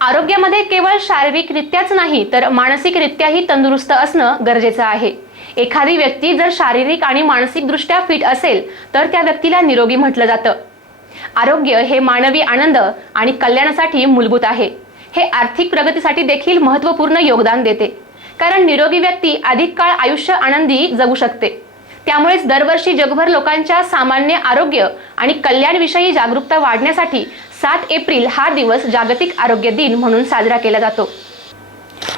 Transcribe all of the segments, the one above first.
आरोग्यामध्ये केवळ शारीरिकरित्याच नाही तर मानसिकरित्याही तंदुरुस्त असणं गरजेचं आहे. एखादी व्यक्ती जर शारीरिक आणि मानसिकदृष्ट्या फिट असेल तर त्या व्यक्तीला निरोगी म्हटलं जातं. आरोग्य हे मानवी आनंद आणि कल्याणासाठी मूलभूत आहे. हे आर्थिक प्रगतीसाठी देखील महत्त्वपूर्ण योगदान देते. कारण निरोगी व्यक्ती अधिक काळ आयुष्य आनंदी जगू शकते. त्यामुळेच दरवर्षी जगभर लोकांच्या सामान्य आरोग्य आणि कल्याणविषयी जागरूकता वाढण्यासाठी सात एप्रिल हा दिवस जागतिक आरोग्य दिन म्हणून साजरा केला जातो.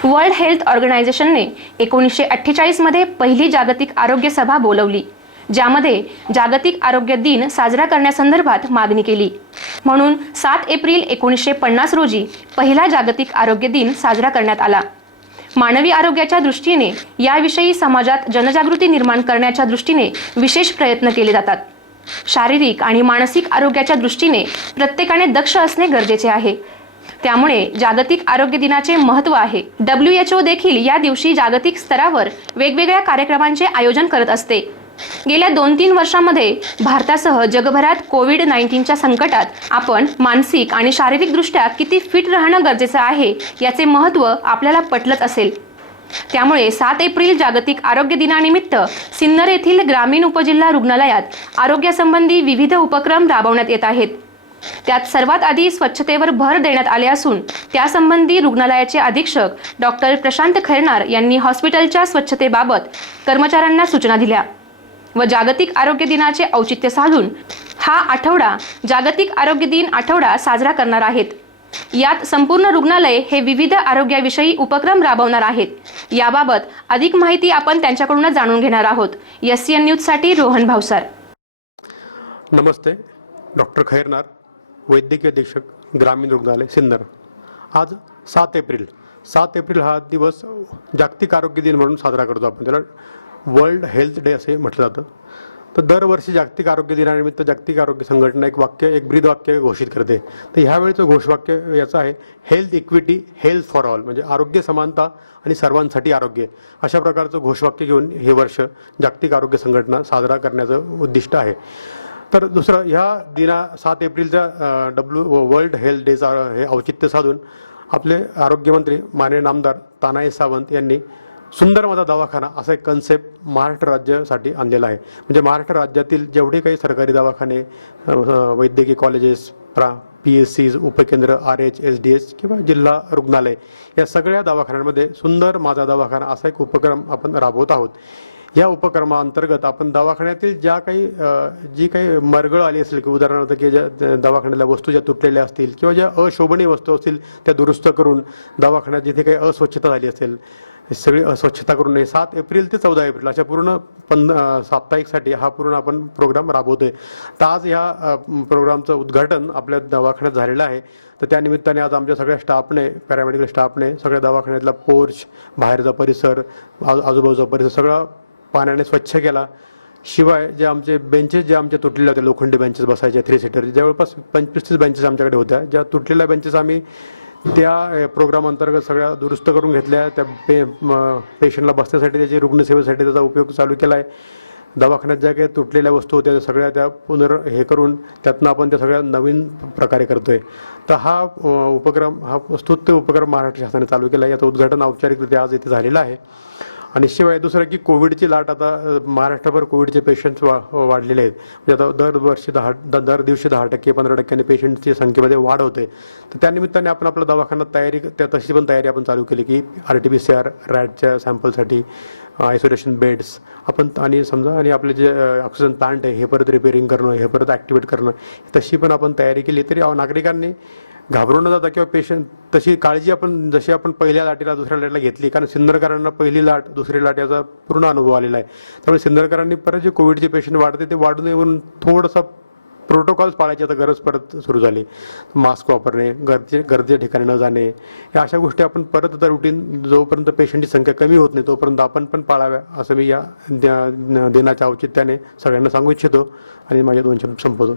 वर्ल्ड हेल्थ ऑर्गनायझेशनने एकोणीसशे अठ्ठेचाळीसमध्ये पहिली जागतिक आरोग्य सभा बोलवली ज्यामध्ये जागतिक आरोग्य दिन साजरा करण्यासंदर्भात मागणी केली. म्हणून सात एप्रिल एकोणीसशे पन्नास रोजी पहिला जागतिक आरोग्य दिन साजरा करण्यात आला. मानवी आरोग्याच्या दृष्टीने याविषयी समाजात जनजागृती निर्माण करण्याच्या दृष्टीने विशेष प्रयत्न केले जातात. शारीरिक आणि मानसिक आरोग्याच्या दृष्टीने प्रत्येकाने दक्ष असणे गरजेचे आहे. त्यामुळे जागतिक आरोग्य दिनाचे महत्त्व आहे. डब्ल्यू एच ओ देखील या दिवशी जागतिक स्तरावर वेगवेगळ्या कार्यक्रमांचे आयोजन करत असते. गेल्या दोन तीन वर्षामध्ये भारतासह जगभरात कोविड नाईन्टीनच्या संकटात आपण मानसिक आणि शारीरिकदृष्ट्या किती फिट राहणं गरजेचं आहे याचे महत्त्व आपल्याला पटलंच असेल. त्यामुळे सात एप्रिल जागतिक आरोग्य दिनानिमित्त सिन्नर येथील ग्रामीण उपजिल्हा रुग्णालयात आरोग्यासंबंधी विविध उपक्रम राबवण्यात येत आहेत. त्यात सर्वात आधी स्वच्छतेवर भर देण्यात आले असून त्यासंबंधी रुग्णालयाचे अधीक्षक डॉक्टर प्रशांत खैरनार यांनी हॉस्पिटलच्या स्वच्छतेबाबत कर्मचाऱ्यांना सूचना दिल्या. व जागतिक आरोग्य दिनाचे औचित्य साधून हा आठवडा जागतिक आरोग्य दिन आठवडा साजरा करणार आहेत. यात संपूर्ण रुग्णालय हे विविध आरोग्याविषयी उपक्रम राबवणार आहेत. याबाबत अधिक माहिती आपण त्यांच्याकडूनच जाणून घेणार आहोत. एस सी एन न्यूजसाठी रोहन भावसार. नमस्ते. डॉक्टर खैरनार वैद्यकीय अधीक्षक ग्रामीण रुग्णालय सिन्नर. आज सात एप्रिल. सात एप्रिल हा दिवस जागतिक आरोग्य दिन म्हणून साजरा करतो आपण. त्याला वर्ल्ड हेल्थ डे असे म्हटलं जातं. तर दरवर्षी जागतिक आरोग्य दिनानिमित्त जागतिक आरोग्य संघटना एक वाक्य एक ब्रीद वाक्य घोषित करते. तर ह्यावेळीचं घोषवाक्य याचं आहे health equity health for all. म्हणजे आरोग्य समानता आणि सर्वांसाठी आरोग्य. अशा प्रकारचं घोषवाक्य घेऊन हे वर्ष जागतिक आरोग्य संघटना साजरा करण्याचं उद्दिष्ट आहे. तर दुसरं ह्या दिना सात एप्रिलच्या डब्ल्यू वर्ल्ड हेल्थ डेचा हे औचित्य साधून आपले आरोग्यमंत्री माननीय नामदार तानाई सावंत यांनी सुंदर माझा दवाखाना असा एक कन्सेप्ट महाराष्ट्र राज्यासाठी आणलेला आहे. म्हणजे महाराष्ट्र राज्यातील जेवढे काही सरकारी दवाखाने वैद्यकीय कॉलेजेस प्रा पी एस सीज उपकेंद्र R H S D H किंवा जिल्हा रुग्णालय या सगळ्या दवाखान्यांमध्ये सुंदर माझा दवाखाना असा एक उपक्रम आपण राबवत आहोत. या उपक्रमाअंतर्गत आपण दवाखान्यातील ज्या काही जी काही मरगळ आली असेल की उदाहरणार्थ की ज्या दवाखान्याला दवाखान्यातल्या वस्तू ज्या तुटलेल्या असतील किंवा ज्या अशोभनीय वस्तू असतील त्या दुरुस्त करून दवाखान्यात जिथे काही अस्वच्छता झाली असेल सगळी स्वच्छता करून हे सात एप्रिल ते चौदा एप्रिल अशा पूर्ण पंध साप्ताहिकसाठी हा पूर्ण आपण प्रोग्राम राबवतोय. तर आज ह्या प्रोग्रामचं उद्घाटन आपल्या दवाखान्यात झालेलं आहे. तर त्या निमित्ताने आज आमच्या सगळ्या स्टाफने पॅरामेडिकल स्टाफने सगळ्या दवाखान्यातला पोर्च बाहेरचा परिसर आजू- आजूबाजूचा परिसर सगळा पाण्याने स्वच्छ केला. शिवाय जे आमचे बेंचेस जे आमचे तुटलेले होते लोखंडी बेंचेस बसायचे थ्री सीटर जवळपास पंचवीस तीस बेंचेस आमच्याकडे होत्या ज्या तुटलेल्या बेंचेस आम्ही त्या प्रोग्राम अंतर्गत सगळ्या दुरुस्त करून घेतल्या. त्या पे पेशंटला बसण्यासाठी त्याची रुग्णसेवेसाठी त्याचा उपयोग चालू केला आहे दवाखान्यात ज्या काही तुटलेल्या वस्तू होत्या त्या सगळ्या त्या पुनर् हे करून त्यातनं आपण त्या सगळ्या नवीन प्रकारे करतोय. तर हा उपक्रम हा स्तुत्य उपक्रम महाराष्ट्र शासनाने चालू केला आहे याचं उद्घाटन औपचारिकरित्या आज इथे झालेलं आहे. आणि शिवाय दुसरं की कोविडची लाट आता महाराष्ट्रभर कोविडचे पेशंट्स वा वाढलेले आहेत. म्हणजे आता दरवर्षी दहा द- दर दिवशी दहा टक्के पंधरा टक्क्याने पेशंटची संख्येमध्ये वाढ होते. तर त्या निमित्ताने आपण आपल्या दवाखान्यात तयारी त्या तशी पण तयारी आपण चालू केली की R T P C R रॅटच्या सॅम्पलसाठी आयसोलेशन बेड्स आपण आणि समजा आणि आपले जे ऑक्सिजन प्लांट आहे हे परत रिपेअरिंग करणं हे परत ॲक्टिवेट करणं तशी पण आपण तयारी केली. तरी नागरिकांनी घाबरून न जाता किंवा पेशंट तशी काळजी आपण जशी आपण पहिल्या लाटेला दुसऱ्या लाटेला घेतली कारण सिन्नरकरांना पहिली लाट दुसरी लाट याचा पूर्ण अनुभव आलेला आहे. त्यामुळे सिन्नरकरांनी परत जे कोविडचे पेशंट वाढते ते वाढू येऊन थोडंसं प्रोटोकॉल्स पाळायची आता गरज परत सुरू झाली. मास्क वापरणे गरजे गरजे ठिकाणी न जाणे या अशा गोष्टी आपण परत आता रुटीन जोपर्यंत पेशंटची संख्या कमी होत नाही तोपर्यंत आपण पण पाळाव्या असं मी या द्या- दिनाच्या औचित्याने सगळ्यांना सांगू इच्छितो आणि माझ्या दोन शब्द संपवतो.